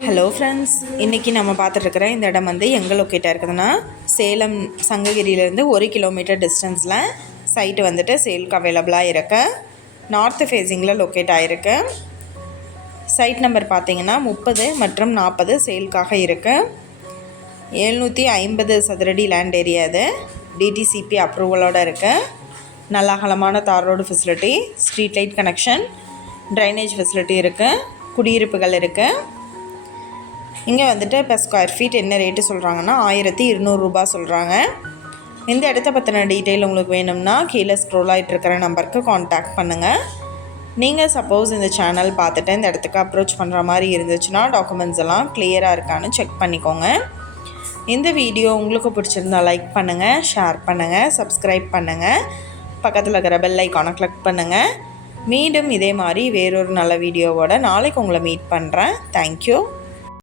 Hello friends இன்றைக்கி நம்ம பார்த்துட்ருக்குற இந்த இடம் வந்து எங்கே லொக்கேட்டாக இருக்குதுன்னா சேலம் சங்ககிரியிலேருந்து ஒரு கிலோமீட்டர் டிஸ்டன்ஸில் சைட்டு வந்துட்டு சேலுக்கு அவைலபிளாக இருக்கு. நார்த்து ஃபேஸிங்கில் லொக்கேட் ஆகிருக்கு சைட் நம்பர் பார்த்தீங்கன்னா முப்பது மற்றும் நாற்பது சேலுக்காக இருக்குது எழுநூற்றி ஐம்பது சதுரடி லேண்ட் ஏரியா இது டிடிசிபி அப்ரூவலோடு இருக்குது நல்ல அகலமான tar road facility street light connection drainage facility இருக்குது குடியிருப்புகள் இருக்குது இங்கே வந்துட்டு இப்போ ஸ்கொயர் ஃபீட் என்ன ரேட்டு சொல்கிறாங்கன்னா ஆயிரத்தி இருநூறுரூபா சொல்கிறாங்க இந்த இடத்த பற்றின டீட்டெயில் உங்களுக்கு வேணும்னா கீழே ஸ்க்ரோல் ஆகிட்டு இருக்கிற நம்பருக்கு காண்டாக்ட் பண்ணுங்கள் நீங்கள் சப்போஸ் இந்த சேனல் பார்த்துட்டு இந்த இடத்துக்கு அப்ரோச் பண்ணுற மாதிரி இருந்துச்சுன்னா டாக்குமெண்ட்ஸ் எல்லாம் கிளியராக இருக்கான்னு செக் பண்ணிக்கோங்க. இந்த வீடியோ உங்களுக்கு பிடிச்சிருந்தா லைக் பண்ணுங்கள் ஷேர் பண்ணுங்கள் சப்ஸ்கிரைப் பண்ணுங்கள் பக்கத்தில் இருக்கிற பெல் ஐக்கானை கிளிக் பண்ணுங்கள் மீண்டும் இதே மாதிரி வேறொரு நல்ல வீடியோவோட நாளைக்கு உங்களை மீட் பண்ணுறேன் தேங்க்யூ